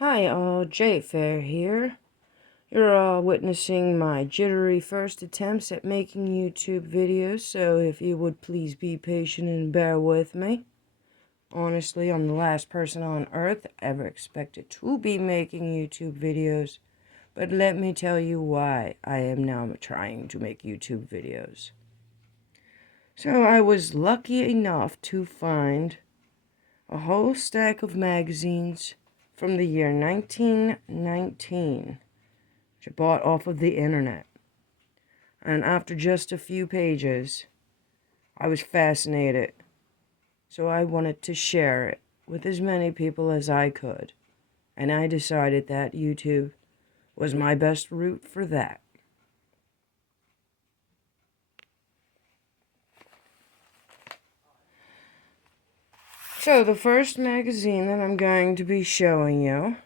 Hi, Jay Fair here. You're witnessing my jittery first attempts at making YouTube videos, so if you would please be patient and bear with me. Honestly, I'm the last person on earth ever expected to be making YouTube videos, but let me tell you why I am now trying to make YouTube videos. So I was lucky enough to find a whole stack of magazines from the year 1919, which I bought off of the internet. And after just a few pages, I was fascinated. So I wanted to share it with as many people as I could. And I decided that YouTube was my best route for that. So the first magazine that I'm going to be showing you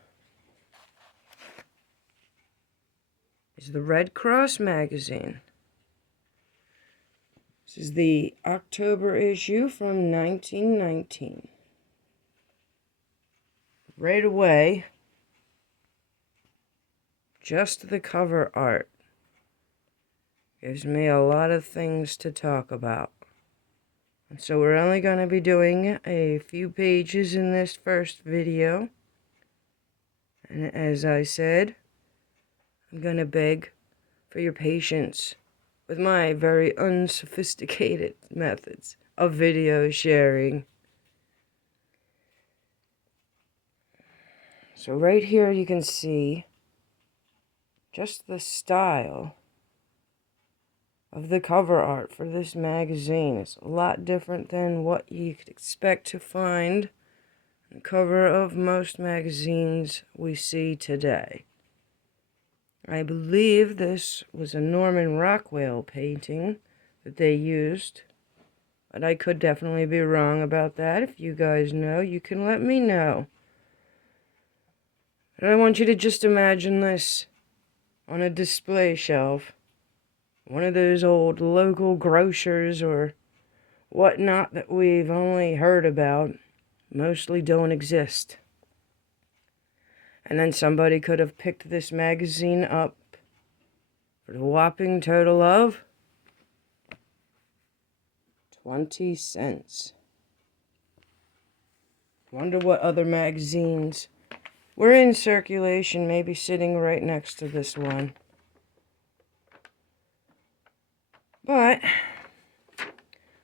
is the Red Cross magazine. This is the October issue from 1919. Right away, just the cover art gives me a lot of things to talk about. And so we're only going to be doing a few pages in this first video. And as I said, I'm going to beg for your patience with my very unsophisticated methods of video sharing. So right here you can see just the style of the cover art for this magazine. It's a lot different than what you could expect to find on the cover of most magazines we see today. I believe this was a Norman Rockwell painting that they used, but I could definitely be wrong about that. If you guys know, you can let me know. And I want you to just imagine this on a display shelf. One of those old local grocers or whatnot that we've only heard about, mostly don't exist. And then somebody could have picked this magazine up for the whopping total of 20 cents. Wonder what other magazines were in circulation, maybe sitting right next to this one. But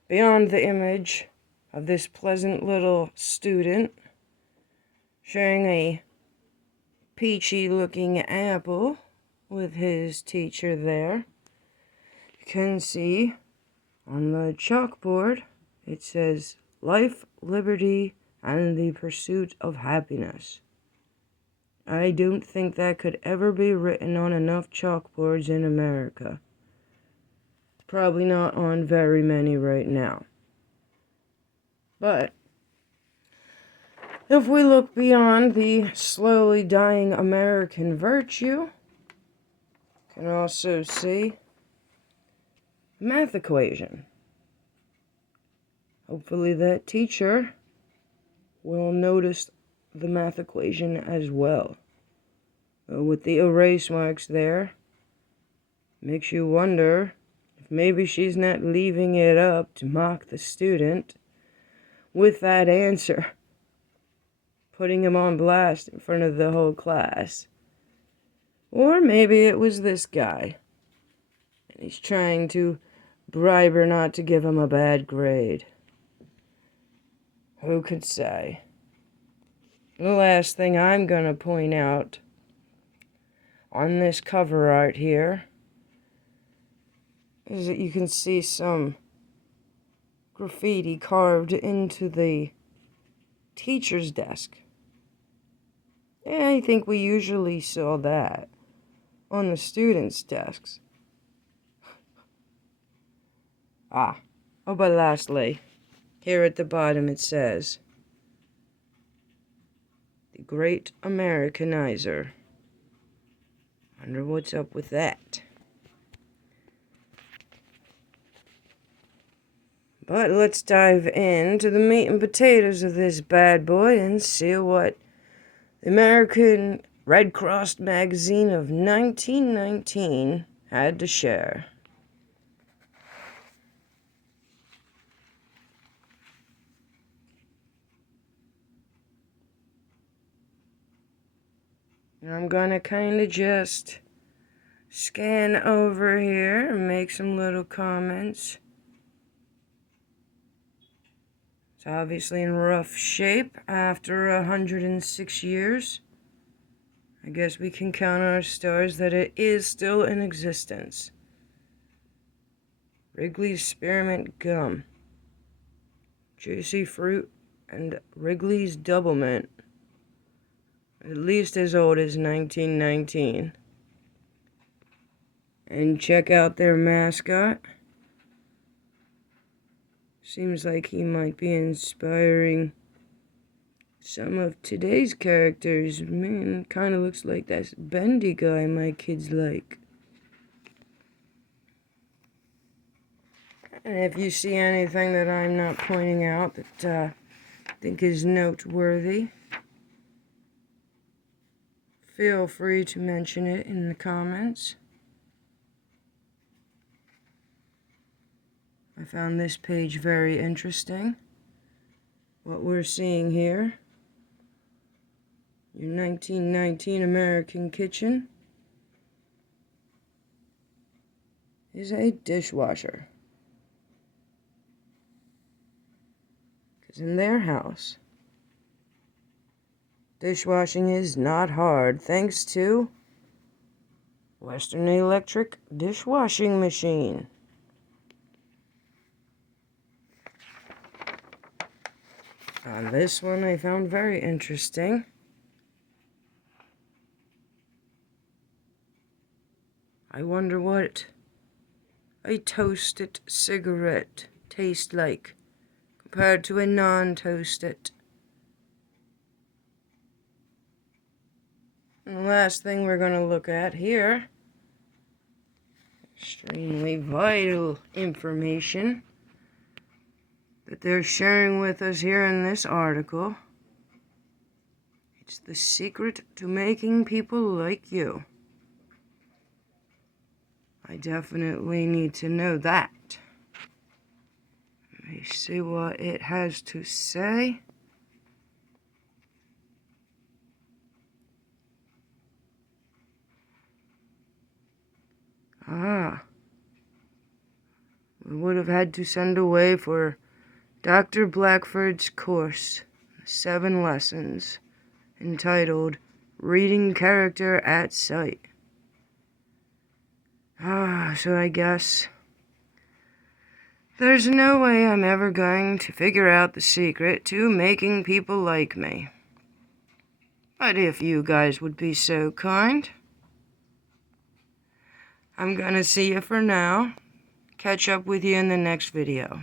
beyond the image of this pleasant little student sharing a peachy looking apple with his teacher there, you can see on the chalkboard it says life, liberty, and the pursuit of happiness. I don't think that could ever be written on enough chalkboards in America. Probably not on very many right now. But if we look beyond the slowly dying American virtue, you can also see a math equation. Hopefully that teacher will notice the math equation as well. With the erase marks there, makes you wonder if maybe she's not leaving it up to mock the student with that answer, putting him on blast in front of the whole class. Or maybe it was this guy, and he's trying to bribe her not to give him a bad grade. Who could say? The last thing I'm going to point out on this cover art here is that you can see some graffiti carved into the teacher's desk. And I think we usually saw that on the students' desks. But lastly, here at the bottom it says, the Great Americanizer. Wonder what's up with that. But let's dive into the meat and potatoes of this bad boy and see what The American Red Cross magazine of 1919 had to share. And I'm gonna kind of just scan over here and make some little comments. It's obviously in rough shape after 106 years. I guess we can count our stars that it is still in existence. Wrigley's Spearmint Gum, Juicy Fruit, and Wrigley's Double Mint. At least as old as 1919. And check out their mascot. Seems like he might be inspiring some of today's characters. Man, kind of looks like that bendy guy my kids like. And if you see anything that I'm not pointing out that I think is noteworthy, feel free to mention it in the comments. I found this page very interesting. What we're seeing here, your 1919 American kitchen, is a dishwasher. Because in their house, dishwashing is not hard thanks to Western Electric dishwashing machine. On this one I found very interesting. I wonder what a toasted cigarette tastes like compared to a non-toasted. And the last thing we're going to look at here, extremely vital information that they're sharing with us here in this article. It's the secret to making people like you. I definitely need to know that. Let me see what it has to say. We would have had to send away for Dr. Blackford's course, 7 lessons, entitled Reading Character at Sight. So I guess there's no way I'm ever going to figure out the secret to making people like me. But if you guys would be so kind, I'm gonna see you for now. Catch up with you in the next video.